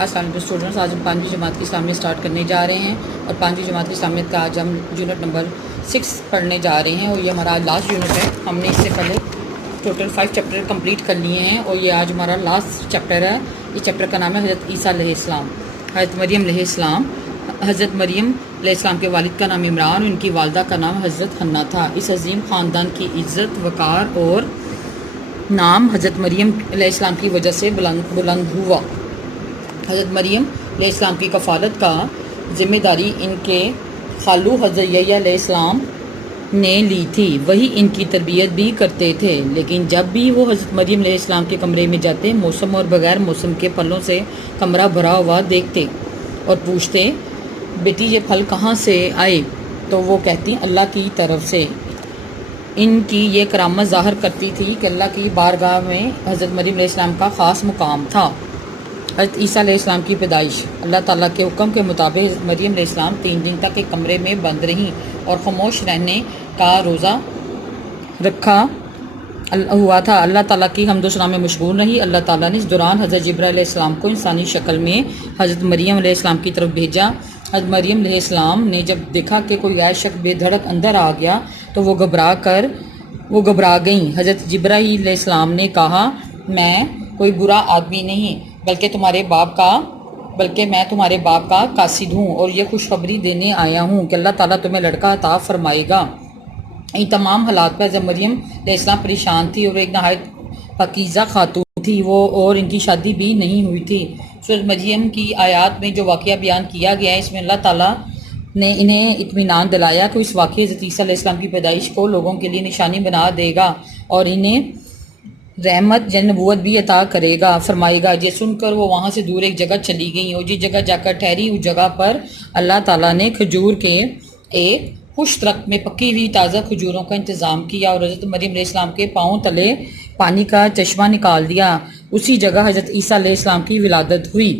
السلام علیکم اسٹوڈنٹس، آج ہم 5ویں جماعت کی اسلامیہ اسٹارٹ کرنے جا رہے ہیں اور 5ویں جماعت کی اسلامیت کا آج ہم یونٹ نمبر 6 پڑھنے جا رہے ہیں اور یہ ہمارا لاسٹ یونٹ ہے۔ ہم نے اس سے پہلے ٹوٹل 5 چیپٹر کمپلیٹ کر لیے ہیں اور یہ آج ہمارا لاسٹ چیپٹر ہے۔ اس چیپٹر کا نام ہے حضرت عیسیٰ علیہ السلام، حضرت مریم علیہ السلام۔ حضرت مریم علیہ السلام کے والد کا نام عمران، ان کی والدہ کا نام حضرت حنہ تھا۔ اس عظیم خاندان کی عزت، وقار اور نام حضرت مریم علیہ السلام کی وجہ سے بلند ہوا۔ حضرت مریم علیہ السلام کی کفالت کا ذمہ داری ان کے خالو حضرت یحییٰ علیہ السلام نے لی تھی، وہی ان کی تربیت بھی کرتے تھے۔ لیکن جب بھی وہ حضرت مریم علیہ السلام کے کمرے میں جاتے، موسم اور بغیر موسم کے پھلوں سے کمرہ بھرا ہوا دیکھتے اور پوچھتے بیٹی یہ پھل کہاں سے آئے، تو وہ کہتی اللہ کی طرف سے۔ ان کی یہ کرامت ظاہر کرتی تھی کہ اللہ کی بارگاہ میں حضرت مریم علیہ السلام کا خاص مقام تھا۔ حضرت عیسیٰ علیہ السلام کی پیدائش۔ اللہ تعالیٰ کے حکم کے مطابق حضرت مریم علیہ السلام 3 دن تک ایک کمرے میں بند رہیں اور خاموش رہنے کا روزہ رکھا ہوا تھا۔ اللہ تعالیٰ کی حمد و ثنا میں مشغول رہی۔ اللہ تعالیٰ نے اس دوران حضرت جبرائیل علیہ السلام کو انسانی شکل میں حضرت مریم علیہ السلام کی طرف بھیجا۔ حضرت مریم علیہ السلام نے جب دیکھا کہ کوئی ایسا شخص بے دھڑک اندر آ گیا تو وہ گھبرا گئیں۔ حضرت جبرائیل علیہ السلام نے کہا میں کوئی برا آدمی نہیں بلکہ میں تمہارے باپ کا قاصد ہوں اور یہ خوشخبری دینے آیا ہوں کہ اللہ تعالیٰ تمہیں لڑکا عطا فرمائے گا۔ ان تمام حالات پر حضرت مریم علیہ السلام پریشان تھی اور وہ ایک نہایت پاکیزہ خاتون تھی، وہ اور ان کی شادی بھی نہیں ہوئی تھی۔ سورۃ مریم کی آیات میں جو واقعہ بیان کیا گیا ہے، اس میں اللہ تعالیٰ نے انہیں اطمینان دلایا کہ اس واقعے حضرت عیسیٰ علیہ السلام کی پیدائش کو لوگوں کے لیے نشانی بنا دے گا اور انہیں رحمت نبوت بھی عطا کرے گا، فرمائے گا۔ یہ سن کر وہ وہاں سے دور ایک جگہ چلی گئیں اور جس جگہ جا کر ٹھہری اس جگہ پر اللہ تعالیٰ نے کھجور کے ایک خوش درخت میں پکی ہوئی تازہ کھجوروں کا انتظام کیا اور حضرت مریم علیہ السلام کے پاؤں تلے پانی کا چشمہ نکال دیا۔ اسی جگہ حضرت عیسیٰ علیہ السلام کی ولادت ہوئی۔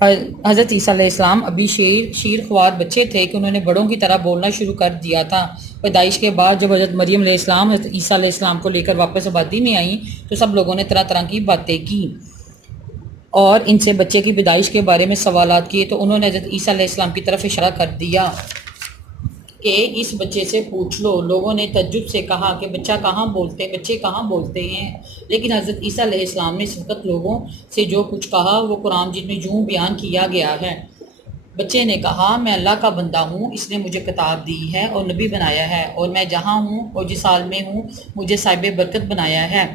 حضرت عیسیٰ علیہ السلام ابھی شیر خوار بچے تھے کہ انہوں نے بڑوں کی طرح بولنا شروع کر دیا تھا۔ پیدائش کے بعد جب حضرت مریم علیہ السلام حضرت عیسیٰ علیہ السلام کو لے کر واپس آبادی میں آئیں تو سب لوگوں نے طرح طرح کی باتیں کی اور ان سے بچے کی پیدائش کے بارے میں سوالات کیے، تو انہوں نے حضرت عیسیٰ علیہ السلام کی طرف اشارہ کر دیا کہ اس بچے سے پوچھ لو۔ لوگوں نے تعجب سے کہا کہ بچے کہاں بولتے ہیں، لیکن حضرت عیسیٰ علیہ السلام نے اس وقت لوگوں سے جو کچھ کہا وہ قرآن جس میں یوں بیان کیا گیا ہے۔ بچے نے کہا میں اللہ کا بندہ ہوں، اس نے مجھے کتاب دی ہے اور نبی بنایا ہے، اور میں جہاں ہوں اور جس حال میں ہوں مجھے صاحب برکت بنایا ہے،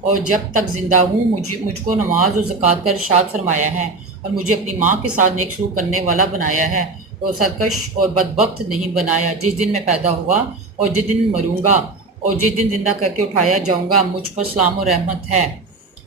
اور جب تک زندہ ہوں مجھ کو نماز اور زکوٰۃ کا ارشاد فرمایا ہے، اور مجھے اپنی ماں کے ساتھ نیک سلوک کرنے والا بنایا ہے اور سرکش اور بدبخت نہیں بنایا۔ جس دن میں پیدا ہوا اور جس دن مروں گا اور جس دن زندہ کر کے اٹھایا جاؤں گا مجھ پر سلام و رحمت ہے۔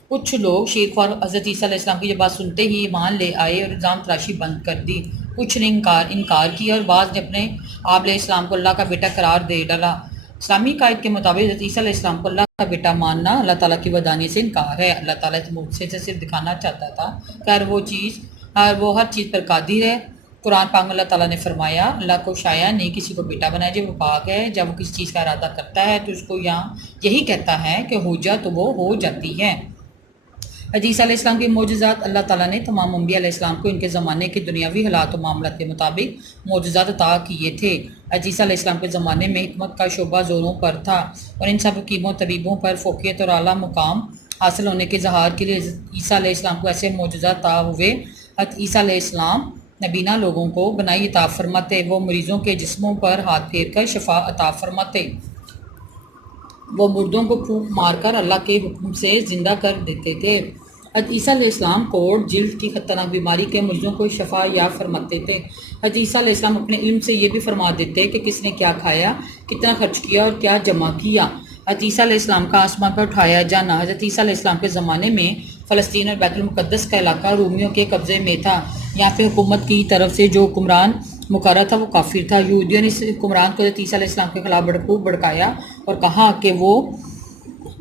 کچھ لوگ شیخوار حضرت عیسیٰ علیہ السلام کی یہ بات سنتے ہی ایمان لے آئے اور الزام تراشی بند کر دی۔ کچھ نے انکار کیا اور بعض نے اپنے آپ علیہ السلام کو اللہ کا بیٹا قرار دے ڈالا۔ اسلامی قائد کے مطابق حضرت عیسیٰ علیہ السلام کو اللہ کا بیٹا ماننا اللہ تعالیٰ کی وحدانیت سے انکار ہے۔ اللہ تعالیٰ اس معجزے سے صرف دکھانا چاہتا تھا کہ وہ ہر چیز پر قادر ہے۔ قرآن پاک میں اللہ تعالیٰ نے فرمایا اللہ کو شایع نہیں کسی کو بیٹا بنایا، جب وہ پاک ہے، جب وہ کسی چیز کا ارادہ کرتا ہے تو اس کو یہی کہتا ہے کہ ہو جا تو وہ ہو جاتی ہے۔ حضرت عیسیٰ علیہ السلام کے معجزات اللہ تعالیٰ نے تمام انبیاء علیہ السلام کو ان کے زمانے کے دنیاوی حالات و معاملات کے مطابق معجزات عطا کیے تھے۔ حضرت عیسیٰ علیہ السلام کے زمانے میں حکمت کا شعبہ زوروں پر تھا اور ان سب حکیموں طبیبوں پر فوقیت اور اعلیٰ مقام حاصل ہونے کے اظہار کے لیے حضرت عیسیٰ علیہ السلام کو ایسے معجزات عطا ہوئے۔ حضرت عیسیٰ علیہ السلام نبینا لوگوں کو بنائی عطا فرماتے، وہ مریضوں کے جسموں پر ہاتھ پھیر کر شفا عطا فرماتے، وہ مردوں کو پھونک مار کر اللہ کے حکم سے زندہ کر دیتے تھے۔ حضرت عیسیٰ علیہ السلام کوڑ جلد کی خطرناک بیماری کے مریضوں کو شفا یاب فرماتے تھے۔ حضرت عیسیٰ علیہ السلام اپنے علم سے یہ بھی فرما دیتے کہ کس نے کیا کھایا، کتنا خرچ کیا اور کیا جمع کیا۔ حضرت عیسیٰ علیہ السلام کا آسمان پر اٹھایا جانا۔ حضرت عیسیٰ علیہ السلام کے زمانے میں فلسطین اور بیت المقدس کا علاقہ رومیوں کے قبضے میں تھا۔ یہاں پہ حکومت کی طرف سے جو حکمران مقرر تھا وہ کافر تھا۔ یہودیوں نے اس حکمران کو حضرت عیسیٰ علیہ السلام کے خلاف بھڑکایا اور کہا کہ وہ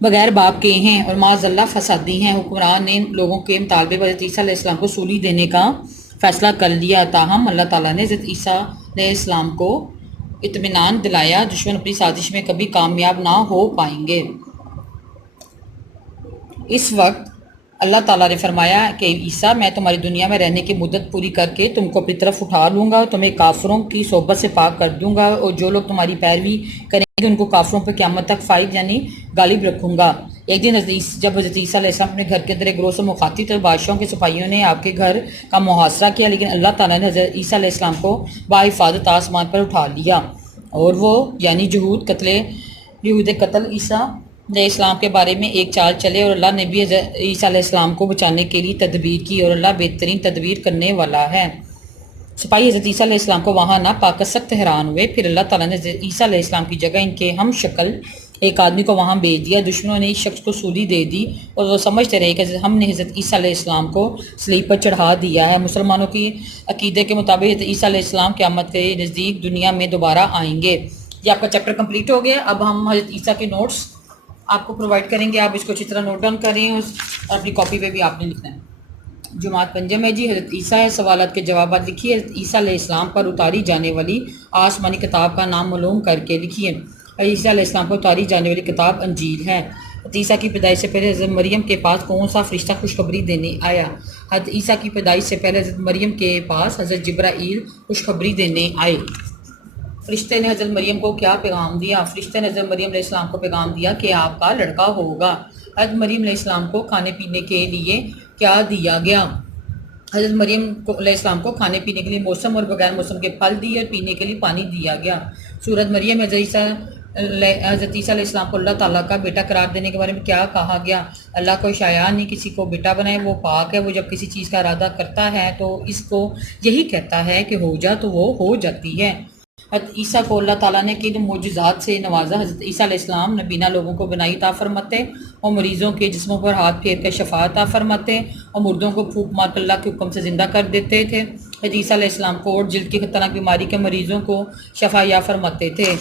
بغیر باپ کے ہیں اور معاذ اللہ فسادی ہیں۔ حکمران نے لوگوں کے مطالبے پر حضرت عیسیٰ علیہ السلام کو سولی دینے کا فیصلہ کر لیا، تاہم اللہ تعالیٰ نے حضرت عیسیٰ علیہ السلام کو اطمینان دلایا دشمن اپنی سازش میں کبھی کامیاب نہ ہو پائیں گے۔ اس وقت اللہ تعالیٰ نے فرمایا کہ عیسیٰ میں تمہاری دنیا میں رہنے کی مدت پوری کر کے تم کو اپنی طرف اٹھا لوں گا، تمہیں کافروں کی صحبت سے پاک کر دوں گا، اور جو لوگ تمہاری پیروی کریں گے ان کو کافروں پہ قیامت تک فائد یعنی غالب رکھوں گا۔ ایک دن جب حضرت عیسیٰ علیہ السلام اپنے گھر کے اندر ایک گروہ سے مخاطب تھے، بادشاہوں کے سپاہیوں نے آپ کے گھر کا محاصرہ کیا، لیکن اللہ تعالیٰ نے حضرت عیسیٰ علیہ السلام کو بحفاظت آسمان پر اٹھا لیا، اور وہ یعنی یہود قتل عیسیٰ علیہ السلام کے بارے میں ایک چال چلے، اور اللہ نے بھی عیسیٰ علیہ السلام کو بچانے کے لیے تدبیر کی، اور اللہ بہترین تدبیر کرنے والا ہے۔ سپاہی حضرت عیسیٰ علیہ السلام کو وہاں نہ پا کر سخت حیران ہوئے، پھر اللہ تعالیٰ نے حضرت عیسیٰ علیہ السلام کی جگہ ان کے ہم شکل ایک آدمی کو وہاں بھیج دیا۔ دشمنوں نے اس شخص کو سولی دے دی، اور وہ سمجھتے رہے کہ ہم نے حضرت عیسیٰ علیہ السلام کو صلیب پر چڑھا دیا ہے۔ مسلمانوں کی عقیدے کے مطابق حضرت عیسیٰ علیہ السلام قیامت کے نزدیک دنیا میں دوبارہ آئیں گے۔ یہ آپ کا چیپٹر کمپلیٹ ہو گیا۔ اب ہم حضرت عیسیٰ کے نوٹس آپ کو پرووائڈ کریں گے، آپ اس کو اچھی طرح نوٹ ڈاؤن کریں، اور اپنی کاپی پہ بھی آپ نے لکھنا ہے۔ جماعت پنجم ہے جی، حضرت عیسیٰ ہے، سوالات کے جوابات لکھیے۔ حضرت عیسیٰ علیہ السلام پر اتاری جانے والی آسمانی کتاب کا نام معلوم کر کے لکھیے۔ حضرت عیسیٰ علیہ السلام پر اتاری جانے والی کتاب انجیل ہے۔ حضرت عیسیٰ کی پیدائش سے پہلے حضرت مریم کے پاس کون سا فرشتہ خوشخبری دینے آیا؟ حضرت عیسیٰ کی پیدائش سے پہلے حضرت مریم کے پاس حضرت جبرائیل خوشخبری دینے آئے۔ فرشتے نے حضرت مریم کو کیا پیغام دیا؟ فرشتے نے حضرت مریم علیہ السلام کو پیغام دیا کہ آپ کا لڑکا ہوگا۔ حضرت مریم علیہ السلام کو کھانے پینے کے لیے کیا دیا گیا؟ حضرت مریم علیہ السلام کو کھانے پینے کے لیے موسم اور بغیر موسم کے پھل دیے، اور پینے کے لیے پانی دیا گیا۔ سورۃ مریم حضرت عیسیٰ علیہ السلام کو اللہ تعالیٰ کا بیٹا قرار دینے کے بارے میں کیا کہا گیا؟ اللہ کو شایع نہیں کسی کو بیٹا بنائے، وہ پاک ہے، وہ جب کسی چیز کا ارادہ کرتا ہے تو اس کو یہی کہتا ہے کہ ہو جا تو وہ ہو جاتی ہے۔ حضرت عیسیٰ کو اللہ تعالیٰ نے کن معجزات سے نوازا؟ حضرت عیسیٰ علیہ السلام نبینا لوگوں کو بنائی عطا فرماتے، اور مریضوں کے جسموں پر ہاتھ پھیر کر شفا عطا فرماتے، اور مردوں کو پھونک مار کر اللہ کے حکم سے زندہ کر دیتے تھے۔ حضرت عیسیٰ علیہ السلام کو اور جلد کی خطرناک بیماری کے مریضوں کو شفا یا فرماتے تھے۔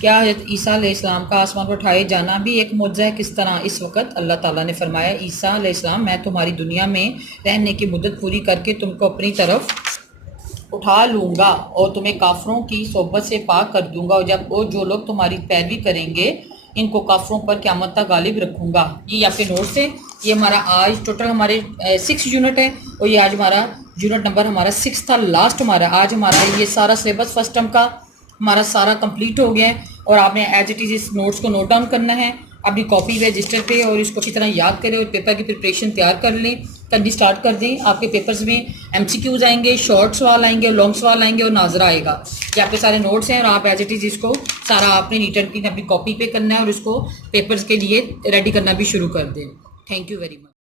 کیا حضرت عیسیٰ علیہ السلام کا آسمان پر اٹھائے جانا بھی ایک معجزہ ہے؟ کس طرح؟ اس وقت اللہ تعالیٰ نے فرمایا، عیسیٰ علیہ السلام میں تمہاری دنیا میں رہنے کی مدت پوری کر کے تم کو اپنی طرف اٹھا لوں گا، اور تمہیں کافروں کی صحبت سے پاک کر دوں گا، اور جو لوگ تمہاری پیروی کریں گے ان کو کافروں پر قیامت تک غالب رکھوں گا۔ یہ آپ کے نوٹ سے، یہ ہمارا آج ٹوٹل ہمارے 6 یونٹ ہے، اور یہ آج ہمارا یونٹ نمبر ہمارا 6 تھا، لاسٹ ہمارا آج ہمارا یہ سارا سلیبس فرسٹ ٹرم کا ہمارا سارا کمپلیٹ ہو گیا ہے، اور آپ نے ایز اٹ از اس نوٹس کو نوٹ ڈاؤن کرنا ہے اپنی کاپی پہ رجسٹر پہ، اور اس کو اچھی طرح یاد کریں، اور پیپر کی پریپریشن تیار کر لیں، کرنی سٹارٹ کر دیں۔ آپ کے پیپرز میں MCQs آئیں گے، شارٹ سوال آئیں گے، اور لانگ سوال آئیں گے، اور ناظرہ آئے گا۔ یہ آپ کے سارے نوٹس ہیں، اور آپ ایز اٹ از اس کو سارا آپ نے نیٹ اینڈ کلین اپنی کاپی پہ کرنا ہے، اور اس کو پیپرز کے لیے ریڈی کرنا بھی شروع کر دیں۔ Thank you very much.